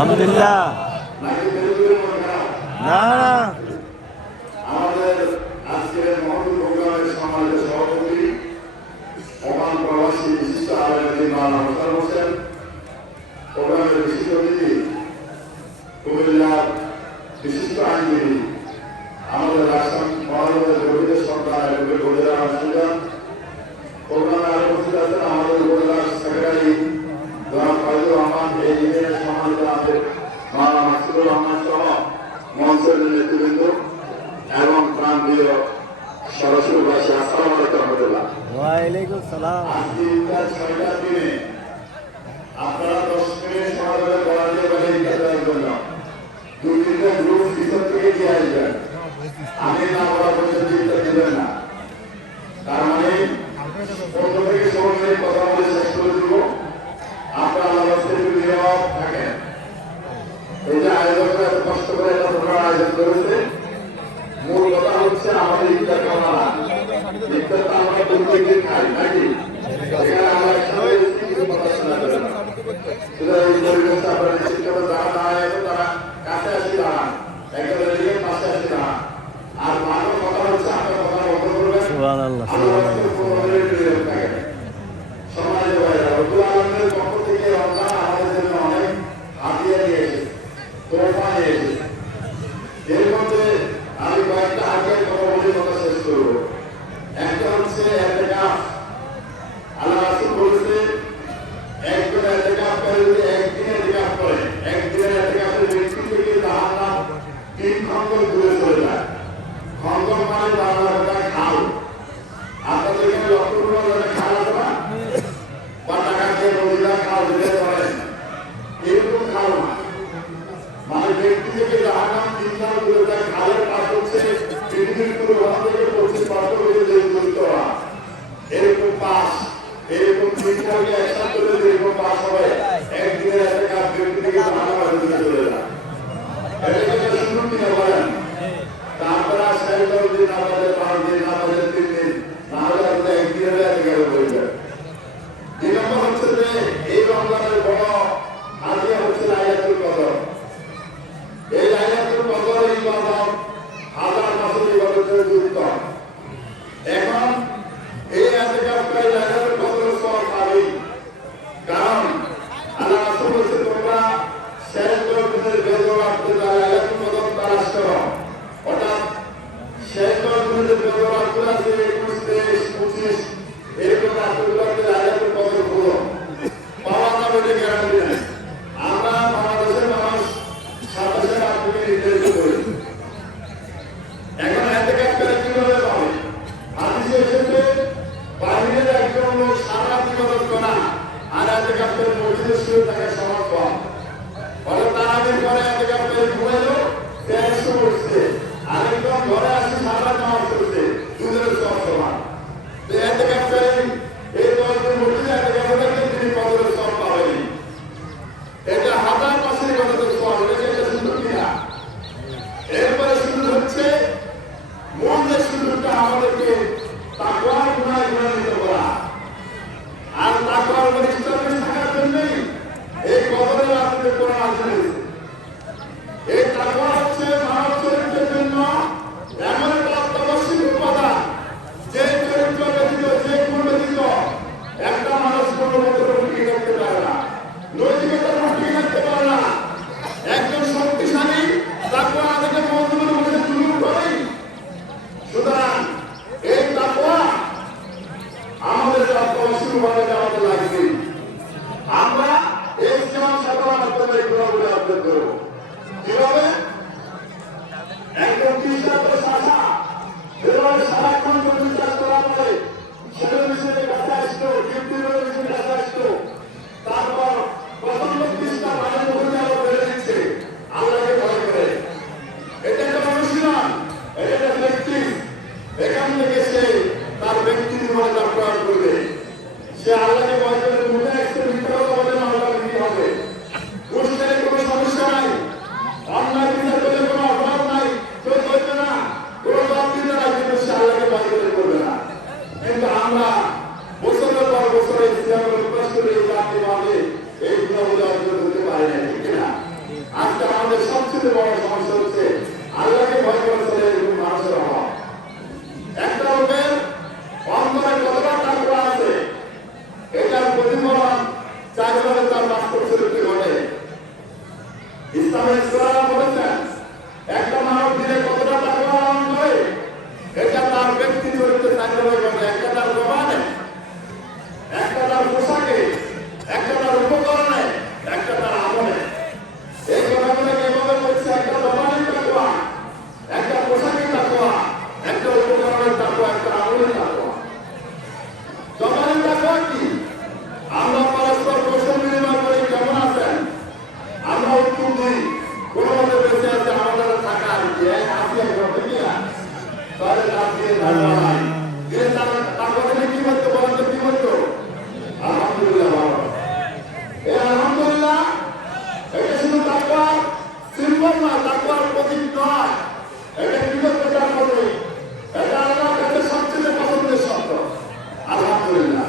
আলহামদুলিল্লাহ। না আমাদের আজকের মহৎ প্রোগ্রামের সমাজের সভাপতি ওমান প্রবাসী বিশিষ্ট আলেম মাওলানা মোশাররফ হোসেন, প্রোগ্রামের বিশিষ্ট অতিথি কুমিল্লার বিশিষ্ট আইনজীবী আমাদের রাজশাহী মহানগরের গভীর সরকার গোলের সুলতান, প্রোগ্রামে আরো উপস্থিত আছেন আমাদের উপজেলার সেক্রেটারি জনাব ফয়জুর রহমান, এই ইউনিয়নের সম্মানিত আমাদের মাওলানা মাসুদুর রহমান সহ মঞ্চের নেতৃবৃন্দ এবং প্রাণপ্রিয় সরাসরিবাসী, আসসালামু আলাইকুম রহমতুল্লাহ। ওয়ালাইকুম সালাম। আজকে 6টার দিনে আপনারা 10 মিনিট সময় ধরে বরাদ্দ করে দেওয়ার জন্য 2-3টা গ্রুপ ভিতর থেকে দিয়ে আসবেন। আমি না বলা পর্যন্ত দিবেন না, তার মানে 15 থেকে 16 মিনিট কথা বলে শেষ করে দিব। আপনারা আল্লাহর কাছে নিরাপদ থাকেন। এই যে আয়োজকরা এত কষ্ট করে একটা প্রোগ্রাম আয়োজন করেছে, মূল কথা হচ্ছে আমাদের ইফতার খাওয়া না। ইফতার তো আমরা প্রত্যেকদিন খাই নাকি? এখানে আমরা একসাথে কিছু কথা শোনা যাবে না। সুতরাং এই পরিবেশটা আপনারা নিশ্চিত করে যারা দাঁড়ায় আছে তারা কাছে আসি দাঁড়ান, একেবারে দিকে পাশে আসি দাঁড়ান। আর মানব কথা হচ্ছে আপনার কথা বন্ধ করবেন। সুবহানাল্লাহ, সমাজের বাইরে রব্বুল আলামিনের পক্ষ থেকে রমজান আমাদের জন্য অনেক হাদিয়া দিয়েছে, তোহফা দিয়েছে। এর মধ্যে আমি কয়েকটা হাদিয়ার কথা বলে কথা শেষ করবো। একটা হচ্ছে ইতিকাফ। আল্লাহ রাসূল বলেছে একজন ইতিকাফকারী যদি একদিন ইতিকাফ করে, একদিনের ইতিকাফের ব্যক্তি থেকে জাহান্নাম 3 খন্ডক দূরে চলে যায়। খন্ডক মানে বাংলা ভাষায় খাল। আপনাদের এখানে লক্ষ্য করবেন খাল আছে না, বা টাকা দিয়ে নদীরা খাল দিতে পারেন, এরকম খাল না। মানে ব্যক্তি থেকে জাহান্নাম 3 খাল দূরে যায়। খালের পাশ হচ্ছে পৃথিবীর পুরো ভাগ থেকে 25% যে দূরত্ব, এরকম পাশ, এরকম 3 খালকে একসাথে করে এরকম পাশ হবে। একদিনের একটা কাজ ব্যক্তি থেকে জাহান্নাম দিতে চলে যায়। এটাকে শুনুন কিনা বলেন। তারপরে সাইকেল দিন আমাদের 5 দিন, আমাদের 3 দিন, না হলে আপনার একদিনের একটা গেল হয়ে যায়। 2 নম্বর হচ্ছে যে এই রমজানের বড় হাদিয়া হচ্ছে লাইলাতুল কদর। এই লাইলাতুল কদর এই ইবাদত হাজার মাসের ইবাদতের উত্তম। এখন এই ইতিকাফকারী লাইলাতুল কদরের সওয়াব পাবে, কারণ আল্লাহ রাসূল বলেছে তোমরা শেষ দিনের বেজর রাতে লাইলাতুল কদর তালাশ করো। অর্থাৎ শেষ দিনের বেজর রাতে আছে 21, 23, 25 এরকম রাতগুলোতে লাইলাতুল কদর হলো পাওয়া যাবে, এটা গ্যারান্টি নেই। আমরা বাংলাদেশের মানুষ 27 রাত থেকে নির্ধারিত করি। এখন ইতিকাফকারী কিভাবে পাবে? হাদিসে এসেছে বাহিরের একজন লোক সারা রাত ইবাদত করা আর ইতিকাফের মসজিদে শুয়ে থাকা সমান কম। ফলে তারাবির পরে ইতিকাফকারী ঘুমাইলো, তেরাশো করছে, আরেকজন ঘরে আসি সারা রাত নামাজ পড়ছে, দুজনের সব সমান। ইতিকাফকারী এই 10 দিন মসজিদে ইতিকাফ করলে তিনি কদরের সওয়াব পাবেন। এটা হাজার মাসের ইবাদতের সওয়াব। এটা সুন্দর কিনা? এরপরে সুন্দর হচ্ছে মূল যে সুন্দরটা আমাদেরকে তাকওয়া গুনাহ নিতে করা। আর তাকওয়ার উপর স্থির থাকার জন্যই এই সিম্বল না, তাকওয়ার প্রতীক নয়, এটা কৃতজ্ঞতার প্রতীক। এটা আল্লাহর কাছে সবচেয়ে পছন্দের শব্দ। আলহামদুলিল্লাহ,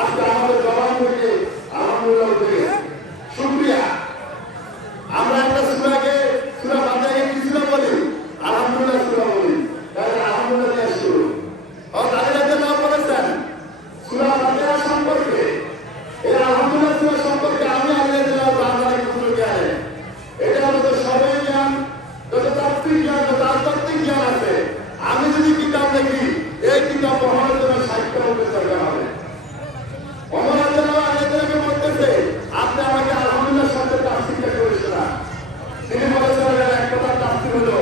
আজকে আমাদের জবান থেকে আলহামদুলিল্লাহ উঠে গেছে। শুকরিয়া। আমরা একটা সূরাকে সূরা ফাতিহাকে কি সূরা বলি? আলহামদুলিল্লাহ সূরা বলি। তাহলে আলহামদুলিল্লাহ দিয়ে শুরু। তাদের রাদিয়াল্লাহু বলেছেন সূরা ফাতিহা সম্পর্কে, এই আলহামদুলিল্লাহ সূরা সম্পর্কে আমি রাদিয়াল্লাহু তাআলা কিছু জ্ঞান, এটা আমাদের সবাই জ্ঞান, যত তাত্ত্বিক জ্ঞান, যত আধ্যাত্মিক জ্ঞান আছে। আমি যদি কিতাব লিখি, এই কিতাব পড়ার জন্য 60টা উপরে দরকার হবে। ওমর রাদিয়াল্লাহু আনহু বলতেছে, আপনি আমাকে আলহামদুলিল্লাহ শব্দের তাফসীরটা করে শোনান। তিনি বলেছেন, এক কথা তাফসীর হলো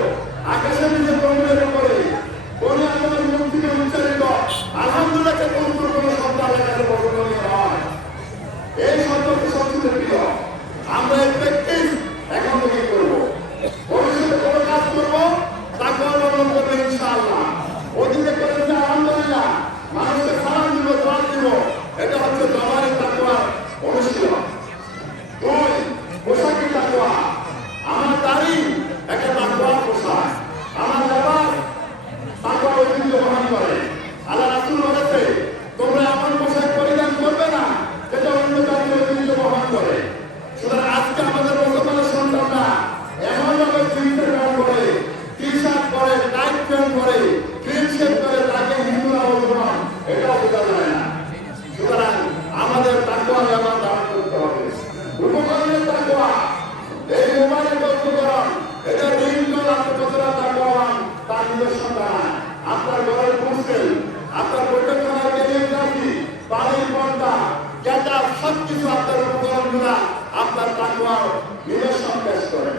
আকাশের নিচে জমিনের উপরে কোন আল্লাহর মুখ থেকে উচ্চারিত আলহামদুলিল্লাহকে কোনো শব্দ আল্লাহর কাছে বর্ণনীয় নয়। এই শব্দটি সবচেয়ে প্রিয়। আমরা এই প্র্যাকটিস এখন থেকে করবো, ভবিষ্যতে কোনো কাজ করবো, তাকে অবলম্বন করবো ইনশাআল্লাহ। অতীতে করেছে আলহামদুলিল্লাহ, মানুষকে সালাম দিব, দোয়া দিব, এটা হচ্ছে জবানের তাকওয়ার অনুশীলন। দুই, পোশাকের তাকওয়া। আমার দাড়ি একটা তাকওয়ার পোশাক, আমার লেবাস তাকওয়ার ঐতিহ্য বহন করে। আল্লাহ রাসূল বলেছে, তোমরা এমন পোশাক পরিধান করবে না যেটা অন্য জাতির ঐতিহ্য বহন করে। সুতরাং আজকে আমাদের মুসলমানের সন্তানরা এমনভাবে জিন্সের প্যান্ট পরে, টি শার্ট পরে, টাইট প্যান্ট পরে, ক্লিন শেভ করে, তাকে হিন্দুরা মুসলমান এটাও বোঝা যায় না। সুতরাং আমাদের তাকওয়া লেবাস ধারণ করতে হবে। উপকরণের তাকওয়া, এই মোবাইলের উপকরণ, এটা রিংটোন, আপনি কতটা তাকওয়াবান তার নিদর্শন দাঁড়ায়। আপনার ঘরের মুশকিল, আপনার প্রত্যেকজনের টেলিগ্রাফি, পানির পর্দা, যেটা সবকিছু আপনার উপকরণগুলা আপনার তাকওয়ার নিদর্শন পেশ করে।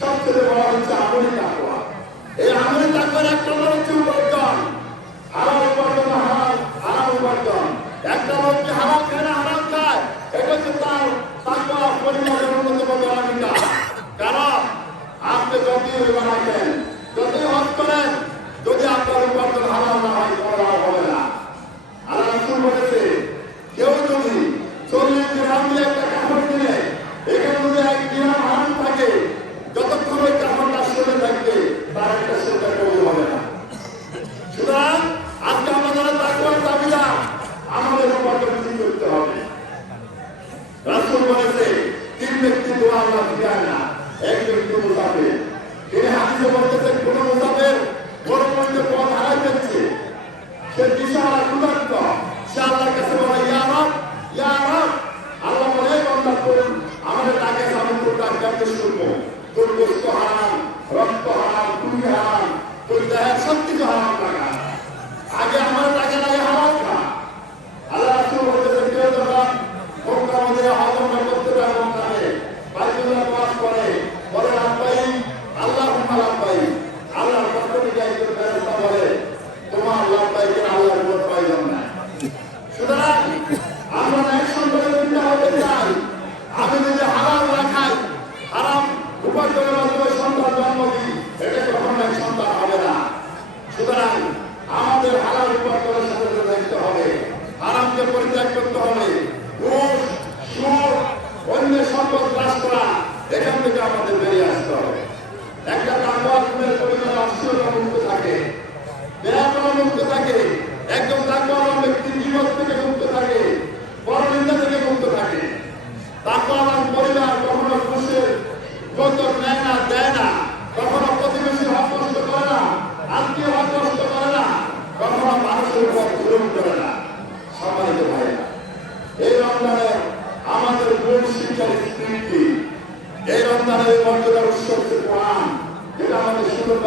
সবচেয়ে বড় হচ্ছে আমলি তাকওয়া। এই আমলি তাকওয়ার একটা হচ্ছে উপার্জন, হারাম উপার্জন, হারাম উপার্জন। একটা লোক যে হারাম খায় না, হারাম খায়, এটা হচ্ছে তার তাকওয়া পরিমাণের অন্যতম প্যারামিটার। কারণ আপনি যতই রোজা রাখেন, যতই হজ করেন, যদি আপনার উপার্জন হারাম না হয়, করা হবে না। আল্লাহ রাসূল বলেছে, কেউ যদি 40 দিরহাম দিয়ে একটা কাপড় কিনে, এখানে যদি 1 দিরহাম হারাম থাকে, যতক্ষণ ওই কাপড়টা শরীরে থাকবে, তার একটা সেটা কবুল হবে না। সুতরাং আজকে আমাদের তাকওয়ার দাবিদার, আমাদের উপার্জন ঠিক করতে হবে। রাসূল বলেছে, 3 ব্যক্তি দোয়া আল্লাহ ফিরায় না। এক ব্যক্তি মুসাফির, তিনি হাদিসে বলতেছেন, কোন মুসাফির গরম মধ্যে পথ হারাই ফেলছে, সে দিশাহারা ক্ষুধার্ত, সে আল্লাহর কাছে বলে, ইয়া রব, ইয়া রব। আল্লাহ বলে, বান্দা করুন, আমাদের তাকে সামনে করতে আজ্ঞাকে শুনবো। তোর গোশত হারাম, রক্ত হারাম, খুনি হারাম, তোর দেহের সবকিছু হারাম টাকা, আগে আমার টাকা লাগে হারাম খা। আল্লাহ রাসূল বলতেছেন, কেউ যখন মক্কা মদিনা হজম করতে যায়, মক্কাতে বাইতুল্লাহ পাস করে, বলে লাব্বাইক আল্লাহুম্মা লাব্বাইক, আল্লাহর পক্ষ থেকে একজন ফেরেশতা বলে, তোমার লাব্বাইকের আল্লাহর উপর প্রয়োজন নাই। সুতরাং আমরা ন্যায় সন্তানের চিন্তা হতে চাই। আমি যদি হারাম না খাই, হারাম উপার্জনের মাধ্যমে সন্তান জন্ম দিই, এটা কখনো ন্যায় সন্তান হবে না। সুতরাং আমাদের হালাল উপার্জনের সাথে থাকতে হবে, হারামকে পরিত্যাগ করতে হবে। ঘুষ, সুদ, অন্যের সম্পদ গ্রাস করা, এখান থেকে আমাদের বেরিয়ে আসতে হবে। একটা তাকওয়ার পরিমাণ অশ্লীলতা মুক্ত থাকে, বেয়াপনা মুক্ত থাকে, একজন তাকওয়ার ব্যক্তি জীবন থেকে মুক্ত থাকে, পরনিন্দা থেকে মুক্ত থাকে। তাকওয়ার পরিবার কখনো ঘুষের কদর নেয় না, দেয় না, কখনো প্রতিবেশীর হক নষ্ট করে না, আত্মীয় হক নষ্ট করে না, কখনো মানুষের উপর জুলুম করে না। সম্মানিত ভাইরা, এই রমজানে আমাদের মূল শিক্ষার স্মৃতি, এই রমজানের মর্যাদার উৎসব কোরআন, যেটা আমাদের সুন্দর